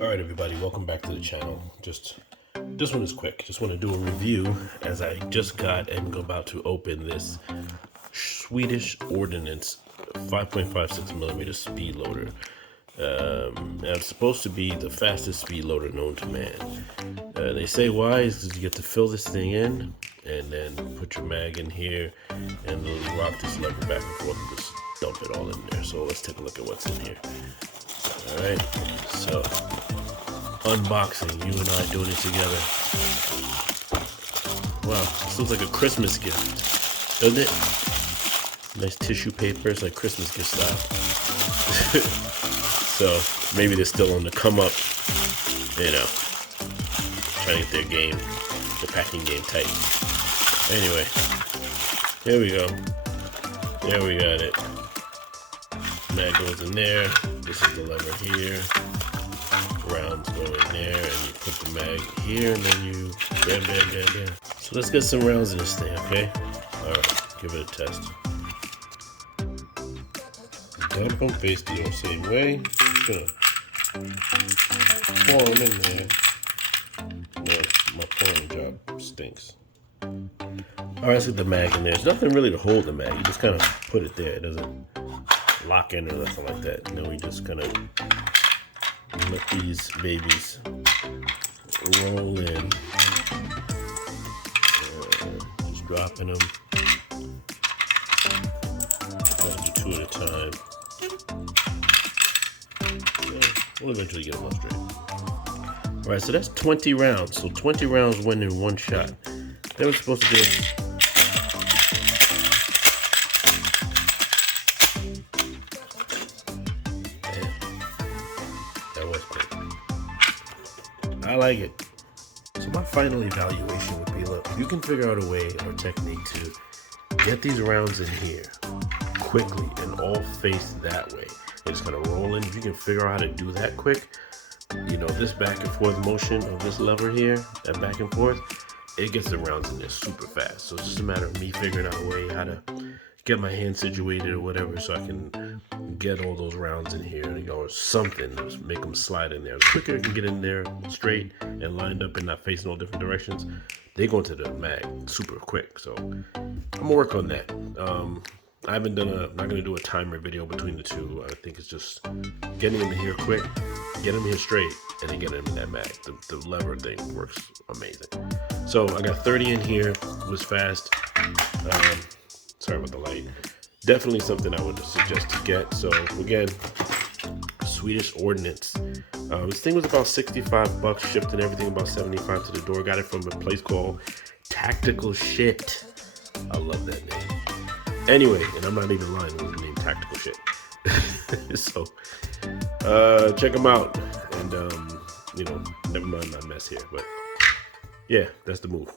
Alright everybody, welcome back to the channel. This one is quick. Just want to do a review as I just got and about to open this Swedish Ordnance 5.56mm speed loader. And it's supposed to be the fastest speed loader known to man. They say why is because you get to fill this thing in and then put your mag in here and literally rock this lever back and forth and just dump it all in there. So let's take a look at what's in here. Alright, so unboxing, you and I doing it together. Wow, this looks like a Christmas gift, doesn't it? Nice tissue paper, it's like Christmas gift style. So maybe they're still on the come up, you know, trying to get their game, the packing game tight. Anyway, here we go. There we got it. Mag goes in there. This is the lever here. Rounds go in there, and you put the mag here, and then you bam, bam, bam, bam. So let's get some rounds in this thing, okay? All right, give it a test. Dump them face the same way. Gonna pour them in there. No, my pouring job stinks. All right, let's get the mag in there. There's nothing really to hold the mag. You just kind of put it there. It doesn't lock in or nothing like that. And then we just kind of let these babies roll in. Just dropping them. Gotta do two at a time. Yeah, we'll eventually get them all straight. Alright, so that's 20 rounds. So 20 rounds went in one shot. They were supposed to do I like it. So my final evaluation would be, look, if you can figure out a way or technique to get these rounds in here quickly and all face that way, and just kind of roll in. If you can figure out how to do that quick, you know, this back and forth motion of this lever here and back and forth, it gets the rounds in there super fast. So it's just a matter of me figuring out a way how to get my hand situated or whatever so I can get all those rounds in here or something, just make them slide in there. The quicker I can get in there straight and lined up and not facing all different directions, they go into the mag super quick. So I'm gonna work on that. I haven't done I'm not gonna do a timer video between the two. I think it's just getting them in here quick, get them here straight, and then get them in that mag. The lever thing works amazing. So I got 30 in here, was fast. Sorry about the light. Definitely something I would suggest to get. So again, Swedish Ordnance. This thing was about 65 bucks, shipped and everything, about 75 to the door. Got it from a place called Tactical Shit. I love that name. Anyway, and I'm not even lying, it was named Tactical Shit. So check them out. And you know, never mind my mess here, but yeah, that's the move.